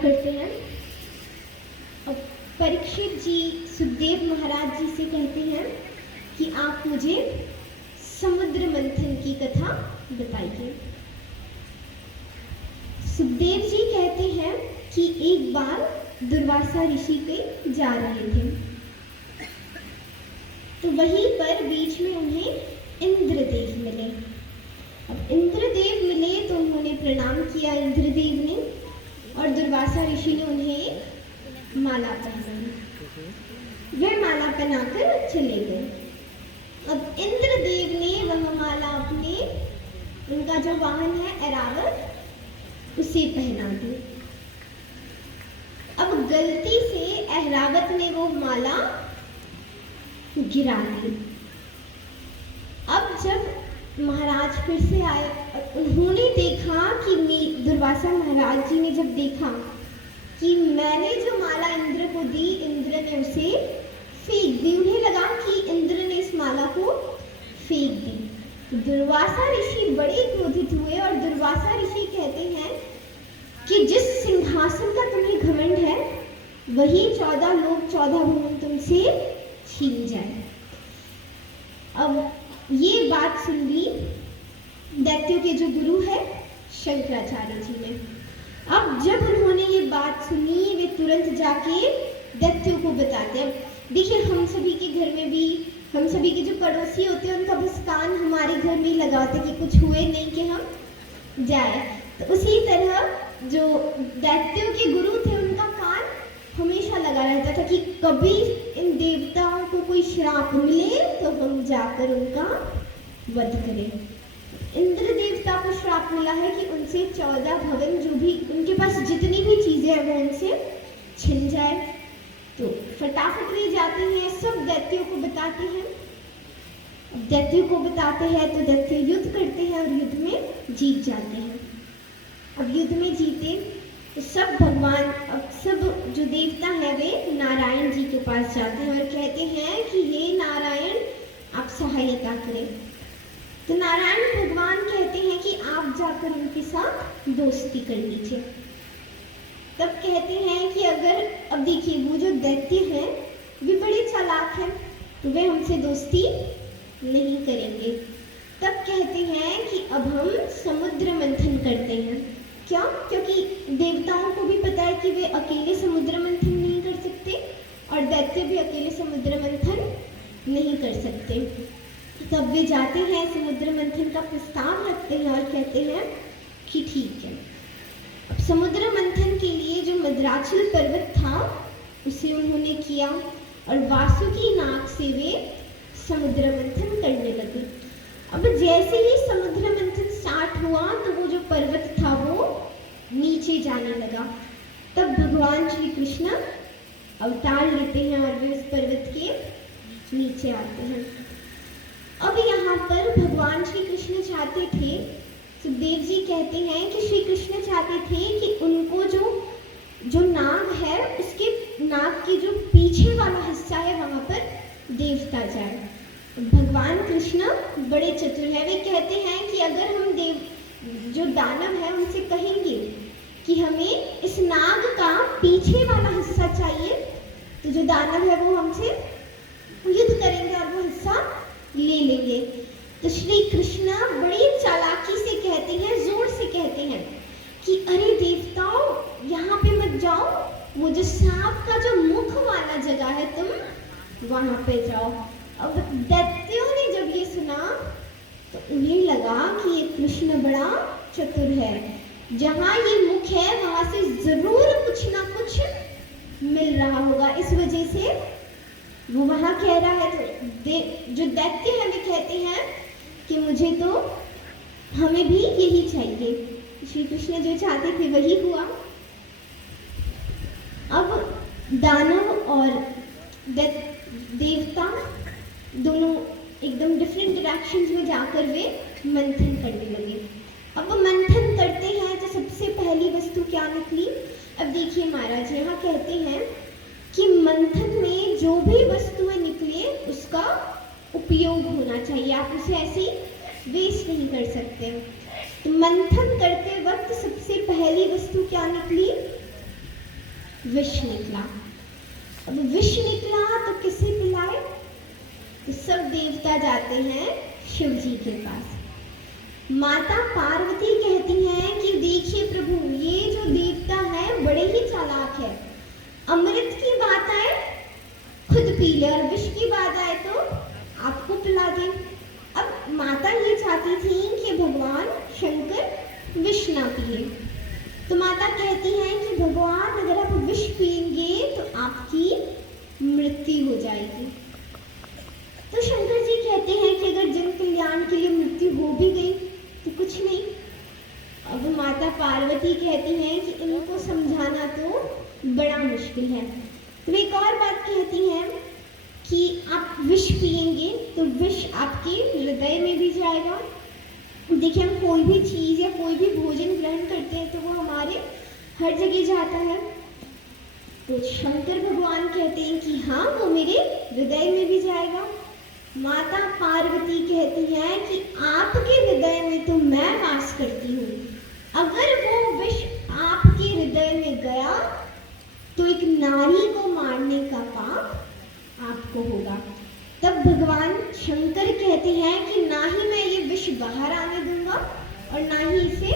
आरंभ करते हैं। अब परीक्षित जी सुखदेव महाराज जी से कहते हैं कि आप मुझे समुद्र मंथन की कथा बताइए। सुखदेव जी कहते हैं कि एक बार दुर्वासा ऋषि पे जा रहे थे, तो वहीं पर बीच में उन्हें इंद्रदेव मिले। अब इंद्रदेव मिले तो उन्होंने प्रणाम किया इंद्रदेव ने, और दुर्वासा ऋषि ने उन्हें माला पहनाई। वह माला पहनाकर चले गए। अब इंद्रदेव ने वह माला अपने, उनका जो वाहन है ऐरावत, उसे पहना दी। अब गलती से ऐरावत ने वो माला गिरा दी। अब जब महाराज फिर से आए और उन्होंने देखा कि दुर्वासा महाराज जी ने जब देखा कि मैंने जो माला इंद्र को दी, इंद्र ने उसे फेंक दी। उन्हें लगा कि इंद्र ने इस माला को फेंक दी। दुर्वासा ऋषि बड़े क्रोधित हुए और दुर्वासा ऋषि कहते हैं कि जिस सिंहासन का तुम्हें घमंड है, वही 14 लोग 14 भुवन तुमसे छीन जाए। अब ये बात सुन ली दैत्यों के जो गुरु है शंकराचार्य जी ने। अब जब उन्होंने ये बात सुनी, वे तुरंत जाके दैत्यों को बताते हैं। देखिए, हम सभी के घर में भी, हम सभी के जो पड़ोसी होते हैं, उनका बस कान हमारे घर में ही लगा होता है कि कुछ हुए नहीं कि हम जाए। तो उसी तरह जो दैत्यों के गुरु थे, उनका कान हमेशा लगा रहता था कि कभी इन देवताओं को कोई श्राप मिले तो हम जाकर उनका वध करें। इंद्र देवता को श्राप मिला है कि उनसे 14 भवन, जो भी उनके पास जितनी भी चीजें हैं, वो उनसे छिन जाए। तो फटाफट वे जाते हैं, सब दैत्यों को बताते हैं। दैत्यों को बताते हैं तो दैत्य युद्ध करते हैं और युद्ध में जीत जाते हैं। अब युद्ध में जीते तो सब भगवान, अब सब जो देवता है वे नारायण जी के पास जाते हैं और कहते हैं कि हे नारायण, आप सहायता करें। तो नारायण भगवान कहते हैं कि आप जाकर उनके साथ दोस्ती कर लीजिए। तब कहते हैं कि अगर, अब देखिए, वो जो दैत्य हैं वे बड़े चालाक हैं, तो वे हमसे दोस्ती नहीं करेंगे। तब कहते हैं कि अब हम समुद्र मंथन करते हैं। क्यों? क्योंकि देवताओं को भी पता है कि वे अकेले समुद्र मंथन नहीं कर सकते और दैत्य भी अकेले समुद्र मंथन नहीं कर सकते। तब वे जाते हैं, समुद्र मंथन का प्रस्ताव रखते हैं और कहते हैं कि ठीक है। अब समुद्र मंथन के लिए जो मद्राचल पर्वत था उसे उन्होंने किया और वासुकी नाग से वे समुद्र मंथन करने लगे। अब जैसे ही समुद्र मंथन स्टार्ट हुआ तो वो जो पर्वत था वो नीचे जाने लगा। तब भगवान श्री कृष्ण अवतार लेते हैं और वे उस पर्वत के नीचे आते हैं। अब यहाँ पर भगवान श्री कृष्ण चाहते थे, सुखदेव जी कहते हैं कि श्री कृष्ण चाहते थे कि उनको जो नाग है, उसके नाग के जो पीछे वाला हिस्सा है वहाँ पर देवता जाए। भगवान कृष्ण बड़े चतुर है। वे कहते हैं कि अगर हम जो दानव है उनसे कहेंगे कि हमें इस नाग का पीछे वाला हिस्सा चाहिए, तो जो दानव है वो हमसे युद्ध करेंगे और वो हिस्सा ले लेंगे। तो श्री कृष्ण बड़ी चालाकी से कहते हैं, जोर से कहते हैं कि अरे देवताओं, यहाँ पे मत जाओ, वो जो सांप का जो मुख वाला जगह है तुम वहाँ पे जाओ। अब दैत्यों ने जब ये सुना तो उन्हें लगा कि ये कृष्ण बड़ा चतुर है, जहाँ ये मुख है वहाँ से जरूर कुछ ना कुछ मिल रहा होगा, इस वजह से वो वहाँ कह रहा है। तो जो दैत्य है वे कहते हैं कि मुझे तो, हमें भी यही चाहिए। श्री कृष्ण जो चाहते थे वही हुआ। अब दानव और देवता दोनों एकदम डिफरेंट डायरेक्शंस में जाकर वे मंथन करने लगे। अब वो मंथन करते हैं तो सबसे पहली वस्तु क्या निकली? अब देखिए महाराज यहाँ कहते हैं कि मंथन में जो भी वस्तुएं निकले उसका उपयोग होना चाहिए, आप उसे ऐसे वेस्ट नहीं कर सकते। तो मंथन करते वक्त सबसे पहली वस्तु क्या निकली? विष निकला। अब विष निकला तो किसे पिलाए? तो सब देवता जाते हैं शिव जी के पास। माता पार्वती कहती हैं कि देखिए प्रभु, ये जो देवता है बड़े ही चालाक है, अमृत की बात आए खुद पी ले और विष की बात आए तो आपको पिला दे। अब माता ये चाहती थी कि भगवान शंकर विष ना पिए, तो माता कहती हैं कि भगवान अगर आप विष पिएंगे तो आपकी मृत्यु हो जाएगी। तो शंकर जी कहते हैं कि अगर जन कल्याण के लिए मृत्यु हो भी गई तो कुछ नहीं। अब माता पार्वती कहती हैं कि इनको समझाना तो बड़ा मुश्किल है। तो एक और बात कहती हैं कि आप विष पिएंगे तो विष आपके हृदय में भी जाएगा। देखिए, हम कोई भी चीज़ या कोई भी भोजन ग्रहण करते हैं तो वो हमारे हर जगह जाता है। तो शंकर भगवान कहते हैं कि हाँ, वो मेरे हृदय में भी जाएगा। माता पार्वती कहती है कि आपके हृदय में तो मैं वास करती हूँ, अगर वो विष आपके हृदय में गया तो एक नारी को मारने का पाप आपको होगा। तब भगवान शंकर कहते हैं कि ना ही मैं ये विष बाहर आने दूंगा और ना ही इसे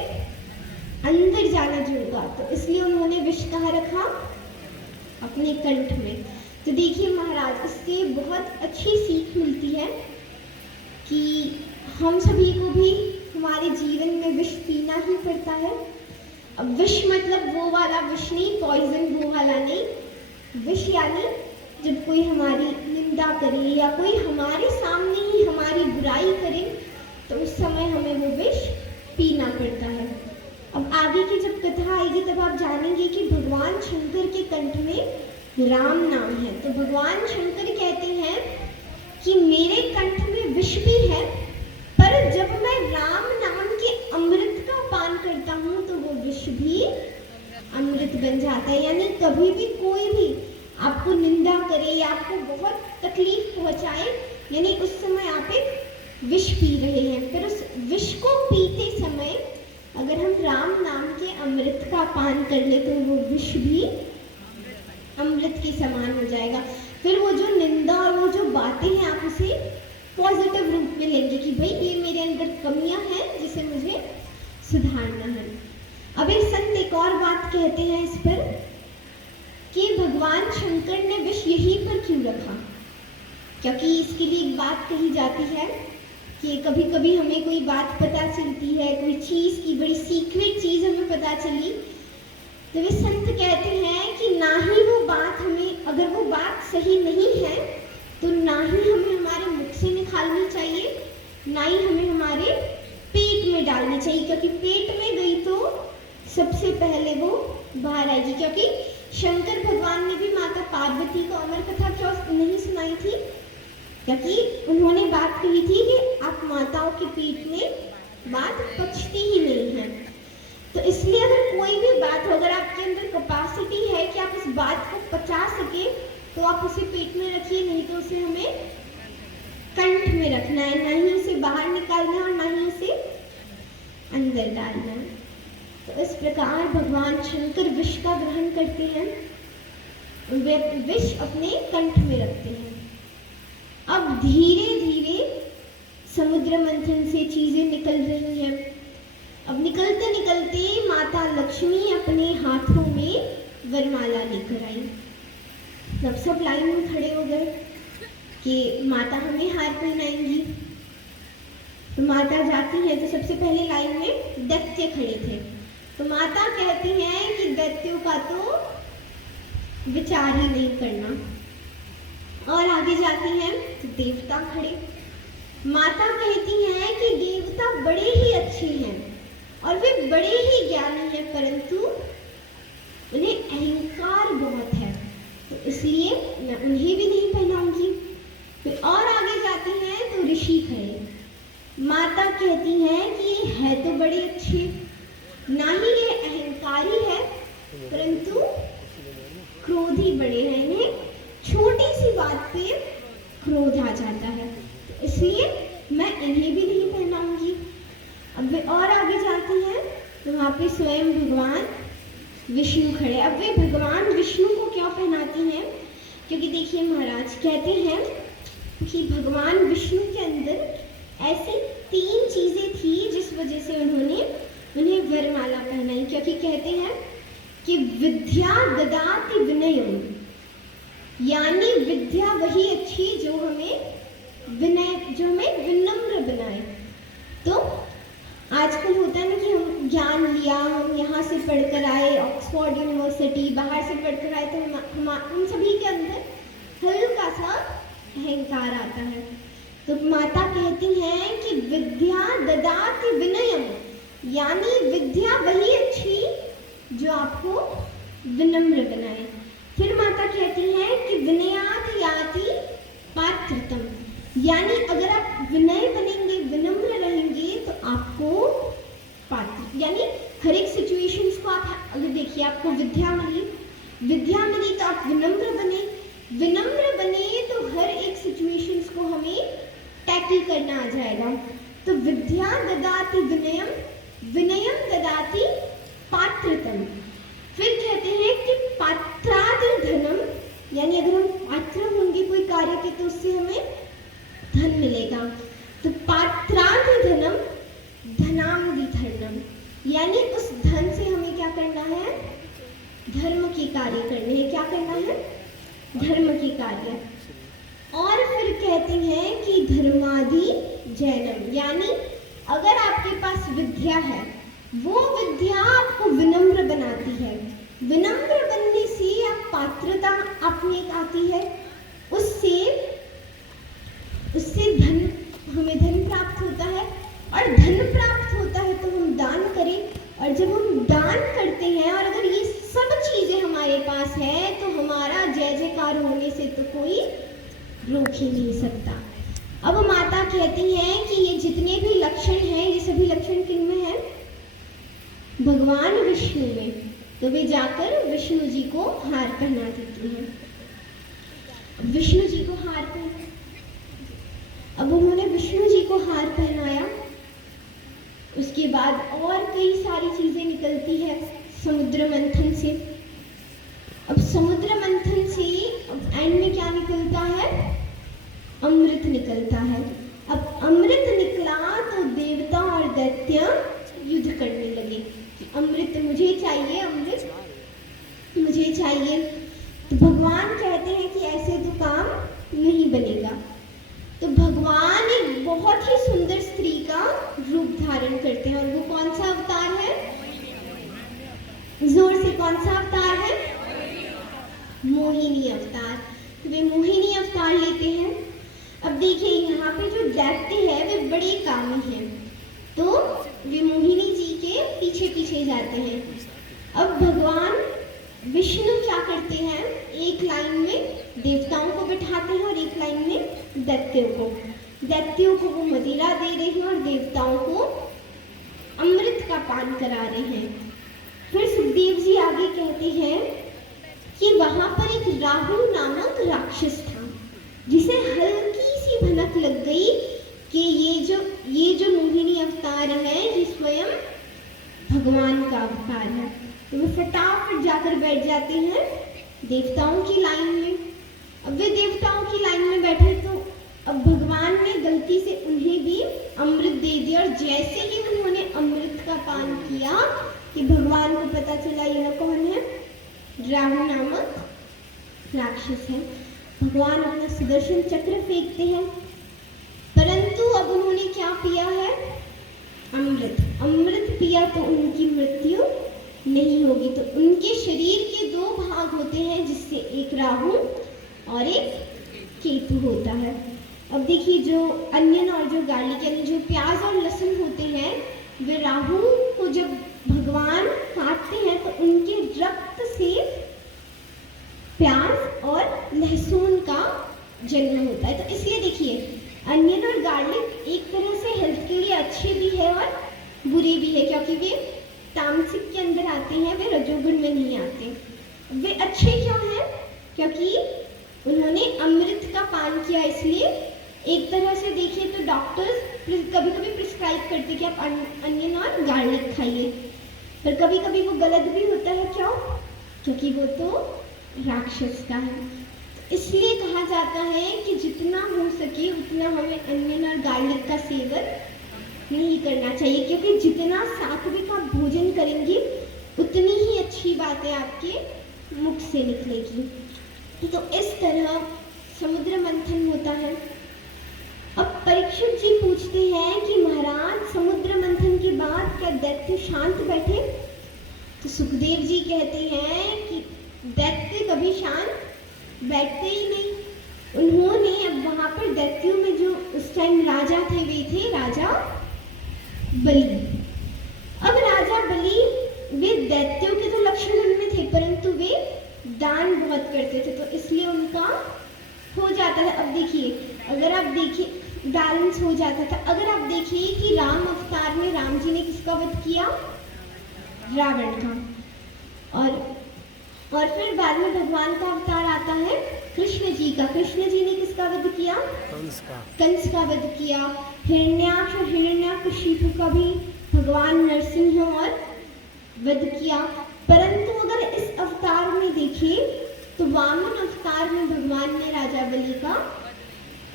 अंदर जाने दूंगा। तो इसलिए उन्होंने विष कहाँ रखा? अपने कंठ में। तो देखिए महाराज, इससे बहुत अच्छी सीख मिलती है कि हम सभी को भी हमारे जीवन में विष पीना ही पड़ता है। अब विष मतलब वो वाला विष नहीं, पॉइजन वो वाला नहीं। विष यानी जब कोई हमारी निंदा करे या कोई हमारे सामने ही हमारी बुराई करे तो उस समय हमें वो विष पीना पड़ता है। अब आगे की जब कथा आएगी तब आप जानेंगे कि भगवान शंकर के कंठ में राम नाम है। तो भगवान शंकर कहते हैं कि मेरे कंठ में विष भी है, पर जब मैं राम नाम के अमृत का पान करता हूँ तो वो विष भी अमृत बन जाता है। यानी कभी भी कोई भी आपको निंदा करे या आपको बहुत तकलीफ पहुंचाए, यानी उस समय आप एक विष पी रहे हैं, फिर उस विष को पीते समय अगर हम राम नाम के अमृत का पान कर ले तो वो विष भी अमृत के समान हो जाएगा। फिर वो जो निंदा और वो जो बातें हैं आप उसे पॉजिटिव रूप में लेंगे कि भाई ये मेरे अंदर कमियां हैं जिसे मुझे सुधारना है। अब एक संत एक और बात कहते हैं इस पर कि भगवान शंकर ने विष यहीं पर क्यों रखा, क्योंकि इसके लिए एक बात कही जाती है कि कभी कभी हमें कोई बात पता चलती है, कोई चीज़ की बड़ी सीक्रेट चीज़ हमें पता चली, तो वे संत कहते हैं कि ना ही वो बात हमें, अगर वो बात सही नहीं है तो ना ही हमें हमारे मुख से निकालनी चाहिए, ना ही हमें हमारे पेट में डालनी चाहिए, क्योंकि पेट में गई तो सबसे पहले वो बाहर आएगी। क्योंकि शंकर भगवान ने भी माता पार्वती को अमर कथा क्यों नहीं सुनाई थी? क्योंकि उन्होंने बात कही थी कि आप माताओं के पेट में बात पचती ही नहीं है। तो इसलिए अगर कोई भी बात हो, अगर आपके अंदर कैपेसिटी है कि आप इस बात को पचा सके तो आप उसे पेट में रखिए, नहीं तो उसे हमें कंठ में रखना है, ना ही उसे बाहर निकालना है और ना ही उसे अंदर डालना है। तो इस प्रकार भगवान शंकर विष का ग्रहण करते हैं, वे विष अपने कंठ में रखते हैं। अब धीरे धीरे समुद्र मंथन से चीजें निकल रही हैं। अब निकलते निकलते माता लक्ष्मी अपने हाथों में वरमाला लेकर आई। तब सब लाइन में खड़े हो गए कि माता हमें हार पहनाएंगी। तो माता जाती है तो सबसे पहले लाइन में दैत्य खड़े थे। तो माता कहती हैं कि दैत्यों का तो विचार ही नहीं करना। और आगे जाती हैं तो देवता खड़े। माता कहती हैं कि देवता बड़े ही अच्छे हैं और वे बड़े ही ज्ञानी हैं, परंतु उन्हें अहंकार बहुत है, तो इसलिए मैं उन्हें भी नहीं पहनाऊंगी। फिर और आगे जाती हैं तो ऋषि खड़े। माता कहती हैं कि ये है तो बड़े अच्छे, ना ही ये अहंकारी है परंतु क्रोधी बड़े हैं, इन्हें छोटी सी बात पे क्रोध आ जाता है, तो इसलिए मैं इन्हें भी नहीं पहनाऊंगी। अब वे और आगे जाती हैं तो वहाँ पे स्वयं भगवान विष्णु खड़े। अब वे भगवान विष्णु को क्यों पहनाती हैं? क्योंकि देखिए महाराज कहते हैं कि भगवान विष्णु के अंदर ऐसी 3 चीजें थी जिस वजह से उन्हें वरमाला पहनाई। क्योंकि कहते हैं कि विद्या ददाति विनयम, यानी विद्या वही अच्छी जो हमें विनम्र बनाए। तो आजकल होता है ना कि हम ज्ञान लिया, हम यहाँ से पढ़कर आए, ऑक्सफोर्ड यूनिवर्सिटी बाहर से पढ़कर आए, तो हम सभी के अंदर हल्का सा अहंकार आता है। तो माता कहती हैं कि विद्या ददाति विनयम, यानी विद्या वही अच्छी जो आपको विनम्र बनाए। फिर माता कहती हैं कि विनयात याति पात्रतम, यानी अगर आप विनय बनेंगे, विनम्र रहेंगे तो आपको पात्र, यानी हर एक सिचुएशंस को आप अगर देखिए, आपको विद्या मिली तो आप विनम्र बने तो हर एक सिचुएशंस को हमें टैकल करना आ जाएगा। तो विद्या ददाति विनयम, विनयम ददाति पात्रतम। फिर कहते हैं कि पात्रादि धनम, यानी अगर हम पात्र होंगे कोई कार्य के तो उससे हमें धन मिलेगा। तो पात्रादि धनम धनामदि धर्मम, यानी उस धन से हमें क्या करना है? धर्म के कार्य करने हैं। क्या करना है? धर्म के कार्य। और फिर कहते हैं कि धर्मादि जैनम, यानी अगर आपके पास विद्या है, वो विद्या आपको विनम्र बनाती है। विनम्र बनने से आप पात्रता अपने आती है, उससे हमें धन प्राप्त होता है, और धन प्राप्त होता है तो हम दान करें, और जब हम दान करते हैं और अगर ये सब चीजें हमारे पास है तो हमारा जय जयकार होने से तो कोई रोक ही नहीं सकता। अब माता कहती हैं कि ये जितने भी लक्षण हैं, ये सभी लक्षण किन में है? भगवान विष्णु में। तो वे जाकर विष्णु जी को हार पहना देती हैं। विष्णु जी को हार पहना, अब उन्होंने विष्णु जी को हार पहनाया, उसके बाद और कई सारी चीजें निकलती है समुद्र मंथन से। अब समुद्र मंथन से एंड में क्या निकलता है? अमृत निकलता है। अब अमृत निकला तो देवता और दैत्य युद्ध करने लगे कि अमृत मुझे चाहिए, अमृत मुझे चाहिए। तो भगवान कहते हैं कि ऐसे तो काम नहीं बनेगा। तो भगवान एक बहुत ही सुंदर स्त्री का रूप धारण करते हैं, और वो कौन सा अवतार है? जोर से, कौन सा अवतार है? मोहिनी अवतार। तो वे मोहिनी अवतार लेते हैं। अब देखिए यहाँ पे जो दैत्य है वे बड़े कामी हैं, तो वे मोहिनी जी के पीछे पीछे जाते हैं। अब भगवान विष्णु क्या करते हैं? एक लाइन में देवताओं को बिठाते हैं और एक लाइन में दैत्यों को वो मदिरा दे रहे हैं और देवताओं को अमृत का पान करा रहे हैं। फिर सुखदेव जी आगे कहते हैं कि वहां पर एक राहुल नामक राक्षस था, जिसे हल्की सी भनक लग गई कि ये जो मोहिनी अवतार है ये स्वयं भगवान का अवतार है। तो वे फटाफट जाकर बैठ जाते हैं देवताओं की लाइन में। अब वे देवताओं की लाइन में बैठे तो अब भगवान ने गलती से उन्हें भी अमृत दे दिया, और जैसे ही उन्होंने अमृत का पान किया कि भगवान को पता चला ये कौन है? राहु नामक राक्षस है। भगवान अपना सुदर्शन चक्र फेंकते हैं, परंतु अब उन्होंने क्या पिया है? अमृत पिया तो उनकी मृत्यु नहीं होगी। तो उनके शरीर के 2 भाग होते हैं, जिससे एक राहु और एक केतु होता है। अब देखिए जो अनियन और जो गार्लिक यानी जो प्याज और लहसुन होते हैं, वे राहु को जब भगवान काटते हैं तो उनके रक्त से प्याज और लहसुन का जन्म होता है। तो इसलिए देखिए अनियन और गार्लिक एक तरह से हेल्थ के लिए अच्छे भी है और बुरे भी है, क्योंकि वे तामसिक के अंदर आते हैं, वे रजोगुण में नहीं आते। वे अच्छे क्यों हैं? क्योंकि उन्होंने अमृत का पान किया। इसलिए एक तरह से देखिए तो डॉक्टर्स कभी कभी प्रिस्क्राइब करते कि आप अनियन और गार्लिक खाइए। पर कभी कभी वो गलत भी होता है। क्यों? क्योंकि वो तो राक्षस का है। इसलिए कहा जाता है कि जितना हो सके उतना हमें अनियन और गार्लिक का सेवन नहीं करना चाहिए, क्योंकि जितना सात्विक आप भोजन करेंगे उतनी ही अच्छी बातें आपके मुख से निकलेगी। तो इस तरह समुद्र मंथन होता है। अब परीक्षित जी पूछते हैं कि महाराज समुद्र मंथन के बाद क्या दैत्य शांत बैठे? तो सुखदेव जी कहते हैं कि दैत्य कभी शांत बैठते ही नहीं। उन्होंने अब वहां पर दैत्यों में जो उस टाइम राजा थे वे थे राजा बलि। अब राजा बलि वे दैत्यों के तो लक्षण उनमें थे, परंतु वे दान बहुत करते थे, तो इसलिए उनका हो जाता है। अब देखिए, अगर आप देखिए बैलेंस हो जाता था। अगर आप देखिए कि राम अवतार में राम जी ने किसका वध किया? रावण का। और फिर बाद में भगवान का अवतार आता है कृष्ण जी का। कृष्ण जी ने किसका वध किया? कंस का वध किया। हिरण्याक्ष और हिरण्यकशिपु का भी भगवान नरसिंह और वध किया। परंतु अगर इस अवतार में देखें तो वामन अवतार में भगवान ने राजा बलि का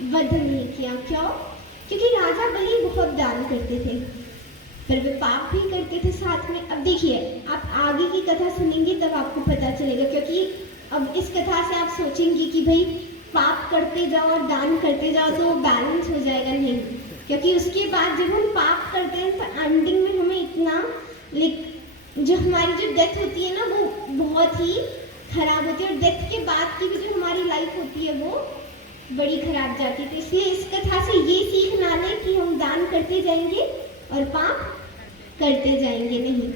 वध नहीं किया। क्यों? क्योंकि राजा बलि बहुत दान करते थे, पर वे पाप भी करते थे साथ में। अब देखिए, आप आगे की कथा सुनेंगे तब आपको पता चलेगा, क्योंकि अब इस कथा से आप सोचेंगे कि भाई पाप करते जाओ और दान करते जाओ तो बैलेंस हो जाएगा। नहीं, क्योंकि उसके बाद जब हम पाप करते हैं तो एंडिंग में हमें इतना जो हमारी जो डेथ होती है ना वो बहुत ही खराब होती है, और डेथ के बाद की भी जो हमारी लाइफ होती है वो बड़ी खराब जाती है। तो इसलिए इस कथा से ये सीख ना लें कि हम दान करते जाएंगे और पाप करते जाएंगे, नहीं।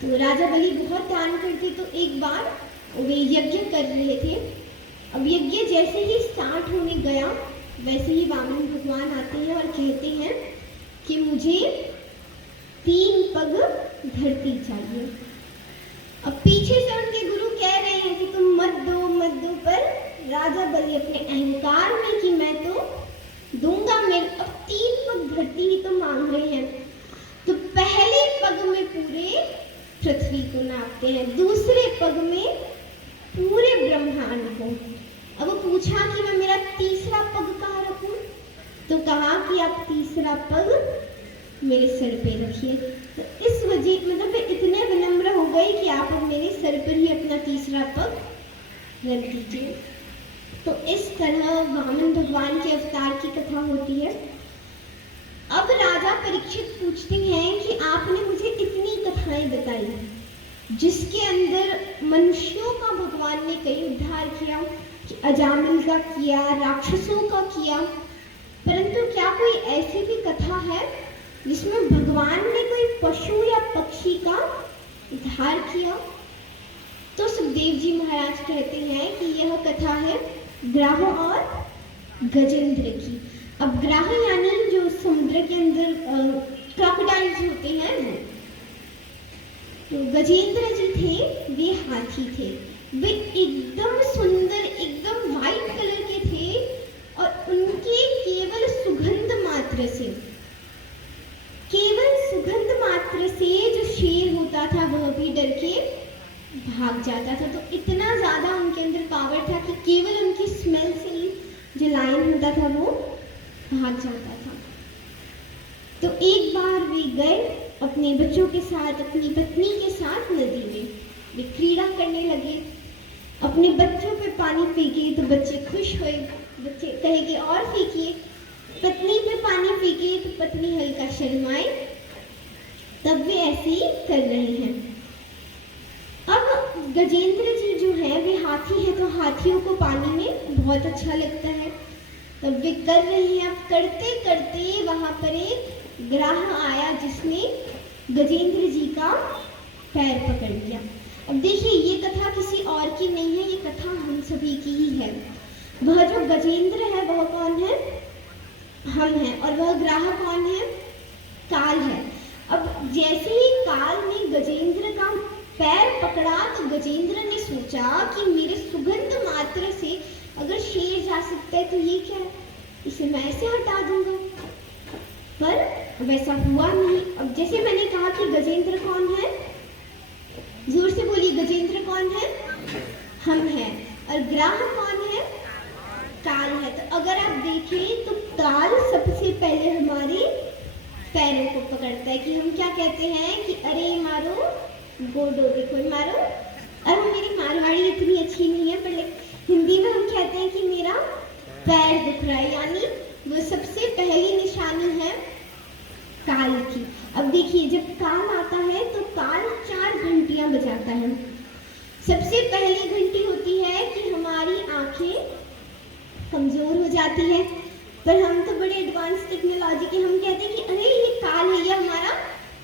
तो राजा बलि बहुत दान करते, तो एक बार वे यज्ञ कर रहे थे। अब यज्ञ जैसे ही स्टार्ट होने गया वैसे ही वामन भगवान आते हैं और कहते हैं कि मुझे 3 पग धरती चाहिए। अब पीछे से उनके गुरु कह रहे हैं कि तुम मत दो, पर राजा बलि अपने अहंकार में कि मैं तो दूंगा, मेरे अब 3 पग धरती ही तो मांग रहे हैं। तो पहले पग में पूरे पृथ्वी को नापते हैं, दूसरे पग में पूरे ब्रह्मांड को। अब वो पूछा कि मैं मेरा तीसरा पग कहाँ रखूं? तो कहा कि आप तीसरा पग मेरे सर पे रखिए। तो इस वजह मतलब इतने विनम्र हो गए कि आप अब मेरे सर पर ही अपना तीसरा पग रख दीजिए। तो इस तरह वामन भगवान के अवतार की कथा होती है। अब राजा परीक्षित पूछते हैं कि आपने मुझे इतनी कथाएं बताई जिसके अंदर मनुष्यों का भगवान ने कई उद्धार किया, कि अजामिल का किया, राक्षसों का किया, परंतु क्या कोई ऐसी भी कथा है जिसमें भगवान ने कोई पशु या पक्षी का उद्धार किया? तो सुखदेव जी महाराज कहते हैं कि यह कथा है ग्राह और गजेंद्र की। अब ग्राह यानी जो समुद्र के अंदर क्रोकोडाइल्स होते हैं वो। तो गजेंद्र जी थे वे हाथी थे। वे एकदम सुंदर, एकदम वाइट कलर के थे, और उनके केवल सुगंध मात्र से जो शेर होता था वह भी डर के भाग जाता था। तो इतना ज्यादा उनके अंदर पावर था कि केवल उनकी स्मेल से ही जो लायन होता था वो भाग जाता था। तो एक बार वे गए अपने बच्चों के साथ, अपनी पत्नी के साथ नदी में वे क्रीड़ा करने लगे। अपने बच्चों पे पानी फेंके तो बच्चे खुश हुए, बच्चे कहे कि और फेंकिए। पत्नी पे पानी फेंके तो पत्नी हल्का शर्माए, तब वे ऐसे ही कर रहे हैं। अब गजेंद्र जी जो है वे हाथी है, तो हाथियों को पानी में बहुत अच्छा लगता है, तब वे कर रही हैं। अब करते करते वहां पर एक ग्राह आया जिसने गजेंद्र जी का पैर पकड़ लिया। अब देखिए, ये कथा किसी और की नहीं है, ये कथा हम सभी की ही है। वह जो गजेंद्र है वह कौन है? हम हैं। और वह ग्राह कौन है? काल है। अब जैसे ही काल ने गजेंद्र का पैर पकड़ा तो गजेंद्र ने सोचा कि मेरे सुगंध मात्र से अगर शेर जा सकता है तो ये क्या है, इसे मैं ऐसे हटा दूंगा। पर वैसा हुआ नहीं। अब जैसे मैंने कहा कि गजेंद्र कौन है, जोर से बोलिए, गजेंद्र कौन है? हम हैं। और ग्राह कौन है? काल है। तो अगर आप देखें तो काल सबसे पहले हमारे पैरों को पकड़ता है कि हम क्या कहते हैं कि अरे मारो गोडो, देखो मारो। और मेरी मारवाड़ी इतनी अच्छी नहीं है, पर हिंदी में हम कहते हैं कि मेरा पैर दुख रहा है, यानी वो सबसे पहली निशानी है काल की। अब देखिए, जब काल आता है तो काल 4 घंटियां बजाता है। सबसे पहली घंटी होती है कि हमारी आंखें कमजोर हो जाती है, पर हम तो बड़े एडवांस टेक्नोलॉजी के, हम कहते हैं कि अरे ये काल है, ये हमारा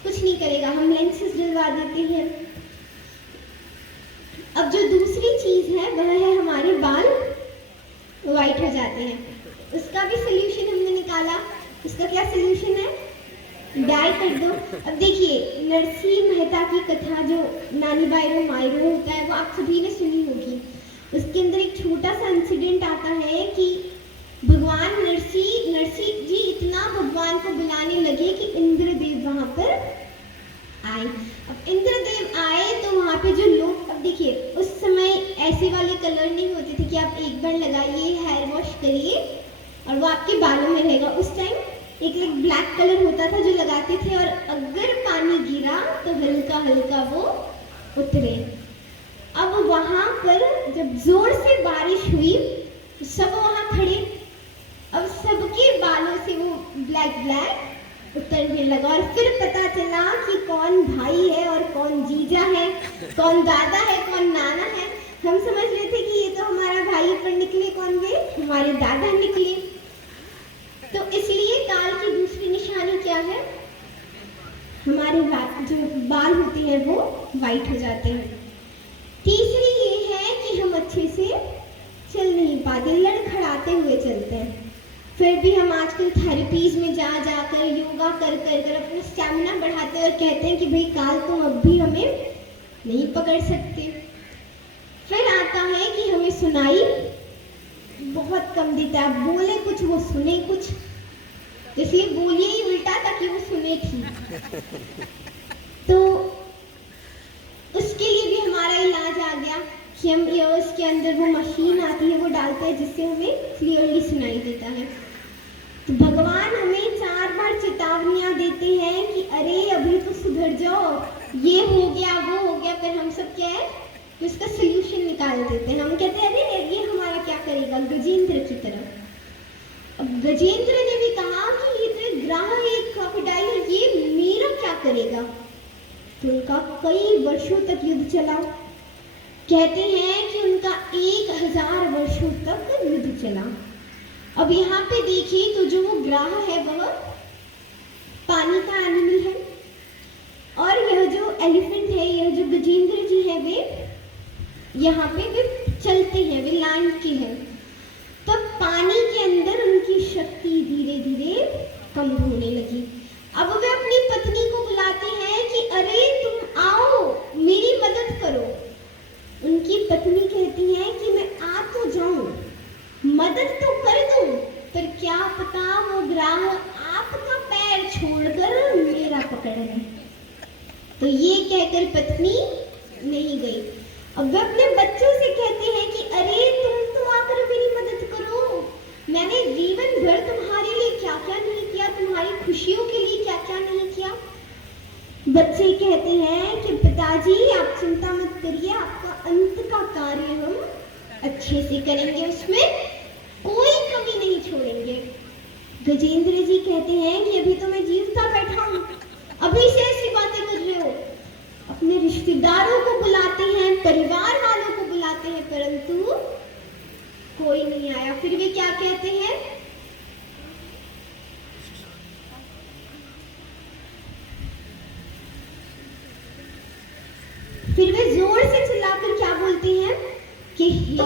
कुछ नहीं करेगा, हम लेंसेज डलवा देते हैं। अब जो दूसरी चीज है वह है हमारे बाल व्हाइट हो जाते हैं। उसका भी सोल्यूशन हमने निकाला। उसका क्या सोल्यूशन है? डाई कर दो। अब देखिए, नरसिंह मेहता की कथा जो नानी बायरो मायरो होता है, वो आप सभी ने सुनी होगी। उसके अंदर एक छोटा सा इंसिडेंट आता है कि भगवान नरसिंह जी इतना भगवान को बुलाने लगे कि इंद्रदेव वहां पर आए। अब इंद्रदेव आए तो वहां पे जो लोग, अब देखिए उस समय ऐसे वाले कलर नहीं होते थे कि आप एक बार लगाइए, हेयर वॉश करिए और वो आपके बालों में रहेगा। उस टाइम एक ब्लैक कलर होता था जो लगाते थे, और अगर पानी गिरा तो हल्का हल्का वो उतरे। अब वहां पर जब जोर से बारिश हुई तो सब वहां खड़े, अब सबके बालों से वो ब्लैक ब्लैक उतरने लगा। और फिर पता चला कि कौन भाई है और कौन जीजा है, कौन दादा है, कौन नाना है। हम समझ रहे थे कि ये तो हमारा भाई, पर निकले कौन वे? हमारे दादा निकले। तो इसलिए काल की दूसरी निशानी क्या है? हमारे जो बाल होते हैं वो वाइट हो जाते हैं। तीसरी ये है कि हम अच्छे से चल नहीं पाते, लड़खड़ाते हुए चलते हैं। फिर भी हम आजकल थेरेपीज में जा जाकर योगा कर कर कर अपना स्टैमिना बढ़ाते हैं और कहते हैं कि भाई काल तुम अब भी हमें नहीं पकड़ सकते। फिर आता है कि हमें सुनाई बहुत कम देता है, बोले कुछ वो सुने कुछ, इसलिए बोलिए ही उल्टा ताकि वो सुने ठीक। तो उसके लिए भी हमारा इलाज आ गया कि हम ईयर्स के अंदर वो मशीन आती है वो डालते हैं जिससे हमें क्लियरली सुनाई देता है। तो भगवान हमें 4 बार चेतावनियां देते हैं कि अरे अभी तो सुधर जाओ, ये हो गया वो हो गया, पर हम सब क्या है तो इसका सोल्यूशन निकाल देते हैं। हम कहते हैं अरे ये हमारा क्या करेगा, गजेंद्र की तरह। अब गजेंद्र ने भी कहा कि ये तो ग्राह एक क्रोकोडाइल है, ये मेरा क्या करेगा। तो उनका कई वर्षों तक युद्ध चला। कहते हैं कि उनका 1000 वर्षों तक युद्ध चला। अब यहाँ पे देखिए तो जो वो ग्राह है वह पानी का एनिमल है, और यह जो एलिफेंट है, यह जो गजेंद्र जी है, वे यहाँ पे वे चलते हैं, वे लैंड के हैं। तो पानी के अंदर उनकी शक्ति धीरे धीरे कम होने लगी। अब वे अपनी पत्नी को बुलाते हैं कि अरे तुम आओ मेरी मदद करो। उनकी पत्नी कहती है कि मैं आ तो जाऊं, मदद तो कर दूं, पर क्या पता वो ग्राह आपका पैर छोड़कर मेरा पकड़ ले। तो ये कहकर पत्नी नहीं गई। अब वे अपने बच्चों से कहते हैं कि अरे तुम तो आकर मेरी मदद करो, मैंने जीवन भर तुम्हारे लिए क्या क्या नहीं किया, तुम्हारी खुशियों के लिए क्या क्या नहीं किया। बच्चे कहते हैं कि पिताजी आप चिंता मत करिए, आपका अंत का कार्य हम अच्छे से करेंगे, उसमें कोई कमी नहीं छोड़ेंगे। गजेंद्र जी कहते हैं कि अभी तो मैं जीवता बैठा हूं, अभी से ऐसी बातें कर रहे हो। अपने रिश्तेदारों को बुलाते हैं, परिवार वालों को बुलाते हैं, परंतु कोई नहीं आया। फिर वे क्या कहते हैं, फिर वे जोर से चिल्लाकर क्या बोलते हैं कि हे